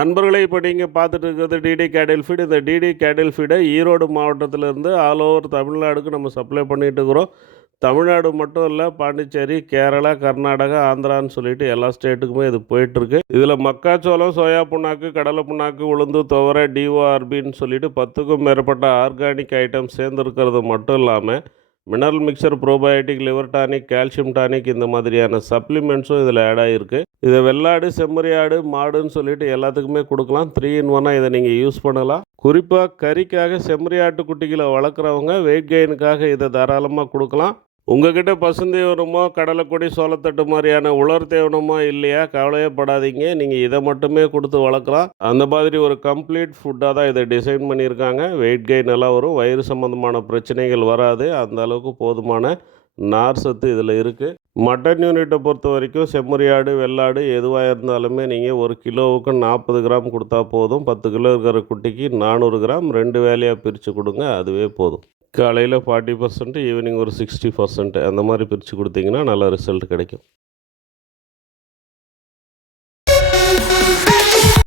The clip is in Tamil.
நண்பர்களே, இப்போ நீங்கள் பார்த்துட்டு இருக்கிறது டிடி கேட்டில் ஃபீட். இந்த டிடி கேட்டில் ஃபீடை ஈரோடு மாவட்டத்திலேருந்து ஆல் ஓவர் தமிழ்நாடுக்கு நம்ம சப்ளை பண்ணிகிட்டு இருக்கிறோம். தமிழ்நாடு மட்டும் இல்லை, பாண்டிச்சேரி, கேரளா, கர்நாடகா, ஆந்திரான்னு சொல்லிட்டு எல்லா ஸ்டேட்டுக்குமே இது போயிட்டுருக்கு. இதில் மக்காச்சோளம், சோயா புண்ணாக்கு, கடலை புண்ணாக்கு, உளுந்து, துவரை, டிஓஆர்பின்னு சொல்லிட்டு 10க்கும் மேற்பட்ட ஆர்கானிக் ஐட்டம் சேர்ந்துருக்கிறது மட்டும் இல்லாமல் mineral mixer, probiotic, liver tonic, calcium tonic இந்த மாதிரியான சப்ளிமெண்ட்ஸும் இதில் ஆட் ஆகிருக்கு. இதை வெள்ளாடு, செம்மறியாடு, மாடுன்னு சொல்லிட்டு எல்லாத்துக்குமே கொடுக்கலாம். 3 in 1 இதை நீங்கள் யூஸ் பண்ணலாம். குறிப்பாக கறிக்காக செம்மறியாட்டு குட்டிகளை வளர்க்குறவங்க வெயிட் கெயினுக்காக இதை தாராளமாக கொடுக்கலாம். உங்ககிட்ட பசுந்தீவனமோ, கடலைக்கொடி, சோளத்தட்டு மாதிரியான உலர் தீவனமோ இல்லையா, கவலையே படாதீங்க. நீங்கள் இதை மட்டுமே கொடுத்து வளர்க்கலாம். அந்த மாதிரி ஒரு கம்ப்ளீட் ஃபுட்டாக தான் இதை டிசைன் பண்ணியிருக்காங்க. வெயிட் கெயின் நல்லா வரும், வயிறு சம்மந்தமான பிரச்சனைகள் வராது. அந்த அளவுக்கு போதுமான நார் சத்து இதில் இருக்குது. மட்டன் யூனிட்டை பொறுத்த வரைக்கும் செம்மறியாடு, வெள்ளாடு எதுவாக இருந்தாலுமே நீங்கள் 1 கிலோவுக்கு 40 கிராம் கொடுத்தா போதும். 10 கிலோ இருக்கிற குட்டிக்கு 400 கிராம் 2 வேலையாக பிரித்து கொடுங்க, அதுவே போதும். காலையில் 40%, ஈவினிங் ஒரு 60% அந்த மாதிரி பிரித்து கொடுத்தீங்கன்னா நல்ல ரிசல்ட் கிடைக்கும்.